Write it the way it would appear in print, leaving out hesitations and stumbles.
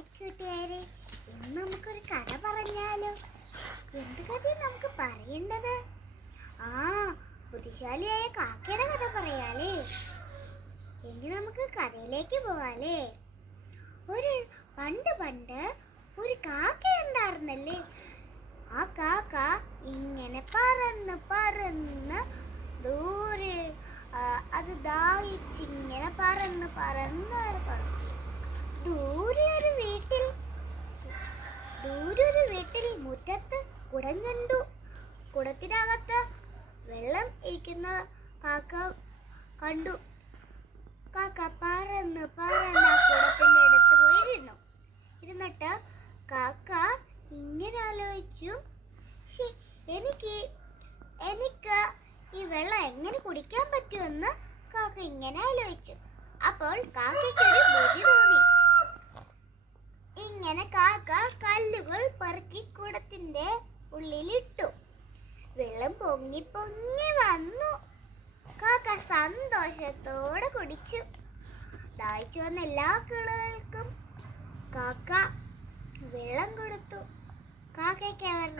Hi കൂട്ടുകാരെ, ഇന്ന് നമുക്കൊരു കഥ പറഞ്ഞാലോ? എന്ത് കഥയാണ് നമുക്ക് പറയേണ്ടത്? ബുദ്ധിശാലിയായ കാക്കയുടെ കഥ പറയാലേ. എങ്കിൽ നമുക്ക് കഥയിലേക്ക് പോവാലേ. പണ്ട് ഒരു കാക്ക ഉണ്ടായിരുന്നല്ലേ. ആ കാക്ക ഇങ്ങനെ പറന്ന് പറന്ന് ദൂരെ അത് ദാഹിച്ചിങ്ങനെ പറന്ന് പറന്ന് ദൂരെ ഒരു വീട്ടിൽ മുറ്റത്ത് കുടം കണ്ടു. കുടത്തിനകത്ത് വെള്ളം ഇരിക്കുന്ന കാക്ക കണ്ടു. കാക്ക പറന്ന് പറന്ന് ആ കുടത്തിന്റെ അടുത്ത് പോയിരുന്നു. ഇരുന്നിട്ട് കാക്ക ഇങ്ങനെ ആലോചിച്ചു, എനിക്ക് ഈ വെള്ളം എങ്ങനെ കുടിക്കാൻ പറ്റുമെന്ന് കാക്ക ഇങ്ങനെ ആലോചിച്ചു. അപ്പോൾ കാക്കയ്ക്ക് ഒരു ബുദ്ധി തോന്നി. ഇങ്ങനെ കാക്ക കല്ലുകൾ പെറുക്കി കുടത്തിന്റെ ഉള്ളിലിട്ടു. വെള്ളം പൊങ്ങി പൊങ്ങി വന്നു. കാക്ക സന്തോഷത്തോടെ കുടിച്ചു. ദാഹിച്ചു വന്ന എല്ലാ കിളികൾക്കും കാക്ക വെള്ളം കൊടുത്തു. കാക്കയ്ക്ക് അവർ